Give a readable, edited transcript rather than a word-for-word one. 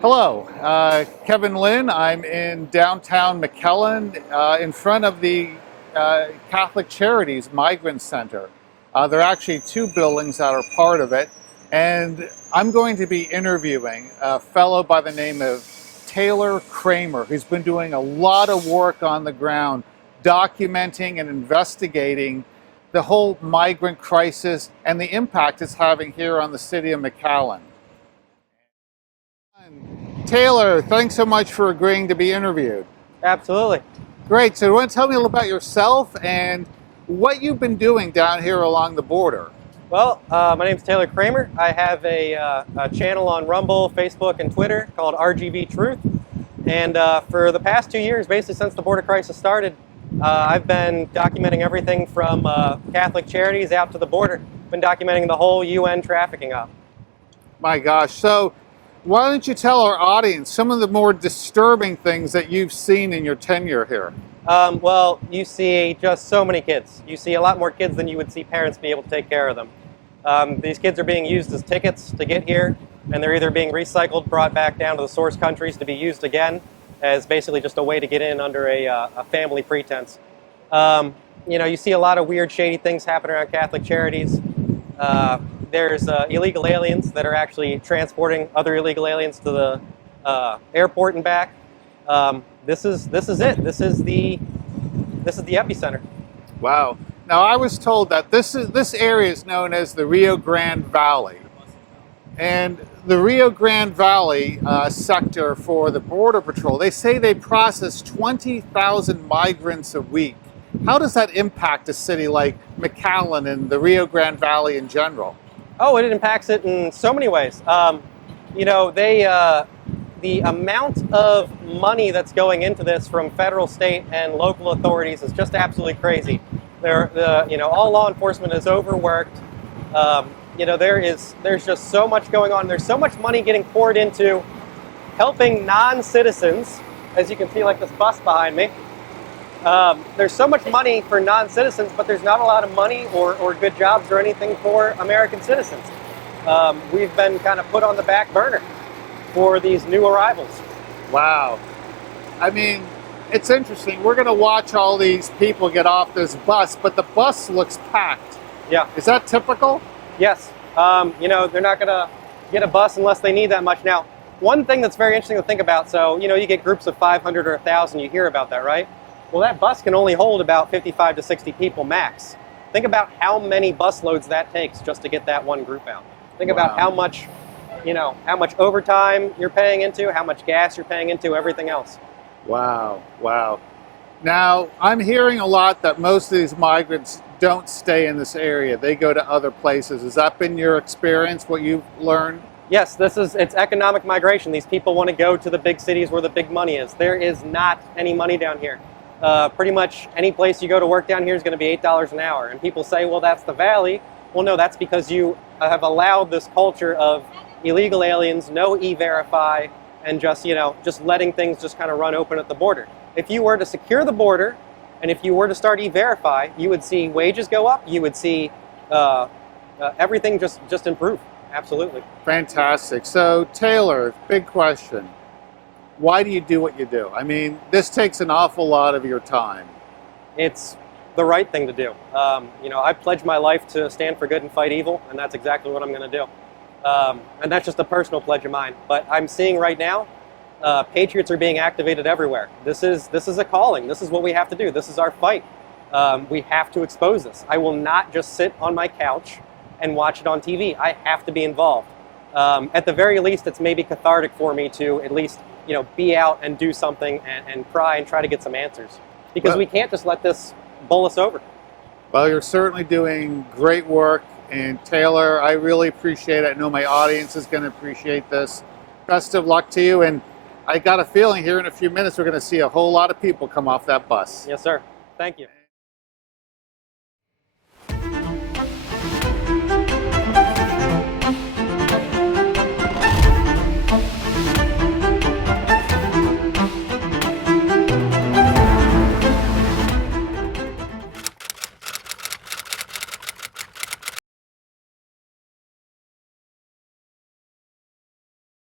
Hello, Kevin Lynn. I'm in downtown McAllen in front of the Catholic Charities Migrant Center. There are actually two buildings that are part of it, and I'm going to be interviewing a fellow by the name of Cramer, who's been doing a lot of work on the ground, documenting and investigating the whole migrant crisis and the impact it's having here on the city of McAllen. Taylor, thanks so much for agreeing to be interviewed. Absolutely. Great. So you want to tell me a little about yourself and what you've been doing down here along the border? Well, my name is Taylor Cramer. I have a channel on Rumble, Facebook, and Twitter called RGV Truth. And for the past 2 years, basically since the border crisis started, I've been documenting everything from Catholic Charities out to the border. Been documenting the whole UN trafficking op. My gosh. So why don't you tell our audience some of the more disturbing things that you've seen in your tenure here? Well, you see just so many kids. You see a lot more kids than you would see parents be able to take care of them. These kids are being used as tickets to get here, and they're either being recycled, brought back down to the source countries to be used again as basically just a way to get in under a family pretense. You see a lot of weird, shady things happen around Catholic Charities. There's illegal aliens that are actually transporting other illegal aliens to the airport and back. This is it. This is the epicenter. Wow. Now I was told that this area is known as the Rio Grande Valley, and the Rio Grande Valley sector for the Border Patrol, they say they process 20,000 migrants a week. How does that impact a city like McAllen and the Rio Grande Valley in general? Oh, it impacts it in so many ways. The amount of money that's going into this from federal, state, and local authorities is just absolutely crazy. All law enforcement is overworked. There's just so much going on. There's so much money getting poured into helping non-citizens, as you can see, like this bus behind me. There's so much money for non-citizens, but there's not a lot of money or good jobs or anything for American citizens. We've been kind of put on the back burner for these new arrivals. Wow. I mean, it's interesting. We're going to watch all these people get off this bus, but the bus looks packed. Yeah. Is that typical? Yes. They're not going to get a bus unless they need that much. Now, one thing that's very interesting to think about, so, you get groups of 500 or 1,000, you hear about that, right? Well, that bus can only hold about 55 to 60 people max. Think about how many bus loads that takes just to get that one group out. Think about how much overtime you're paying into, how much gas you're paying into, everything else. Wow, wow. Now, I'm hearing a lot that most of these migrants don't stay in this area. They go to other places. Has that been your experience, what you've learned? Yes, it's economic migration. These people want to go to the big cities where the big money is. There is not any money down here. Pretty much any place you go to work down here is going to be $8 an hour. And people say, well, that's the valley. Well, no, that's because you have allowed this culture of illegal aliens, no e-verify, and just letting things just kind of run open at the border. If you were to secure the border, and if you were to start e-verify, you would see wages go up. You would see everything just improve. Absolutely. Fantastic. So, Taylor, big question. Why do you do what you do? I mean, this takes an awful lot of your time. It's the right thing to do. I pledge my life to stand for good and fight evil, and that's exactly what I'm going to do. And that's just a personal pledge of mine. But I'm seeing right now, patriots are being activated everywhere. This is a calling. This is what we have to do. This is our fight. We have to expose this. I will not just sit on my couch and watch it on TV. I have to be involved. At the very least, it's maybe cathartic for me to at least be out and do something and try to get some answers. Because we can't just let this bowl us over. Well, you're certainly doing great work. And Taylor, I really appreciate it. I know my audience is going to appreciate this. Best of luck to you. And I got a feeling here in a few minutes we're going to see a whole lot of people come off that bus. Yes, sir. Thank you.